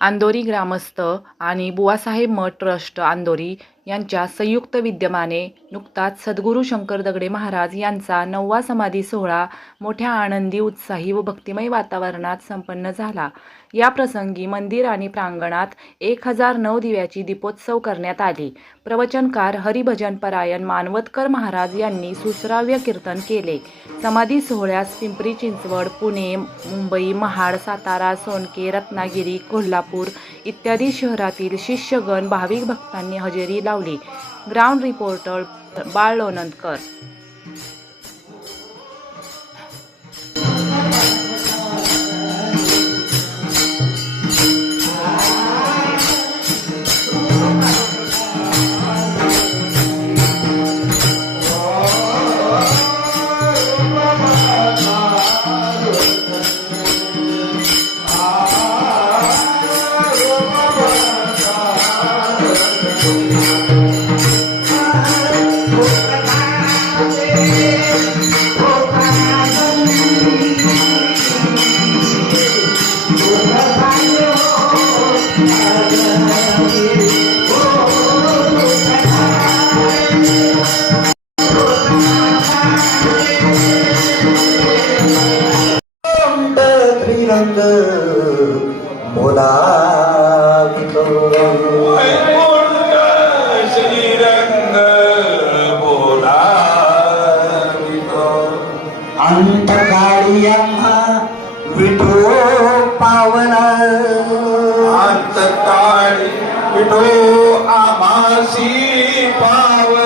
आंदोरी ग्रामस्थ आणि बुवासाहेब मठ ट्रस्ट आंदोरी यांच्या संयुक्त विद्यमाने नुकताच सद्गुरू शंकर दगडे महाराज यांचा नववा समाधी सोहळा मोठ्या आनंदी उत्साही व भक्तिमय वातावरणात संपन्न झाला. या प्रसंगी मंदिर आणि प्रांगणात एक हजार नऊ दिव्याची दीपोत्सव करण्यात आली. प्रवचनकार हरिभजन परायण मानवतकर महाराज यांनी सुश्राव्य कीर्तन केले. समाधी सोहळ्यास पिंपरी चिंचवड पुणे मुंबई महाड सातारा सोनके रत्नागिरी कोल्हापूर इत्यादी शहरातील शिष्यगण भाविक भक्तांनी हजेरी लावली. ग्राउंड रिपोर्टर बाळ लोणंदकर பிறந்த முதலாக அந்த காளியம்மா விட்டோ பாவன அந்த காளி விட்டோ Amasi பாவன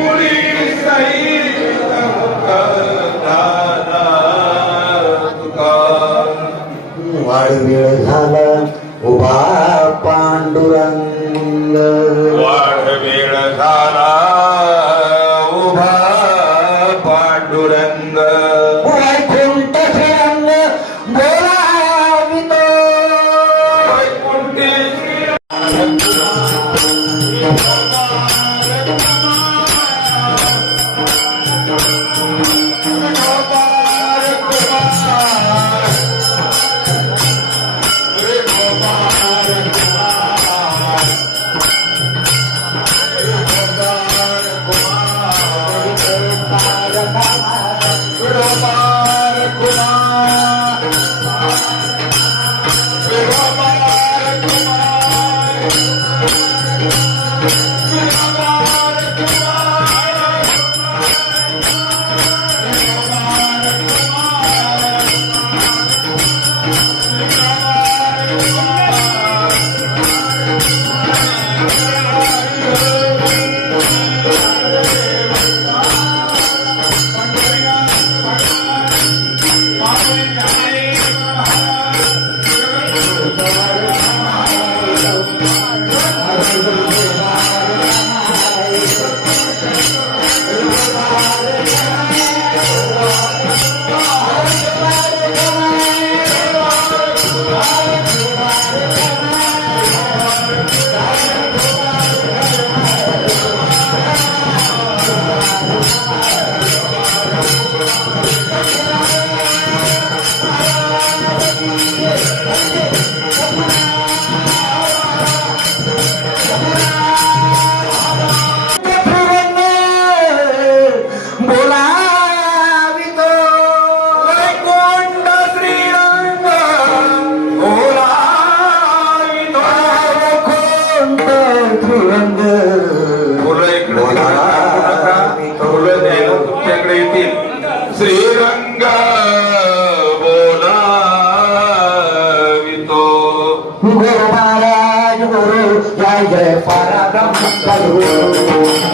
Guru Maharaj Guru Jai Jai Parabram Guru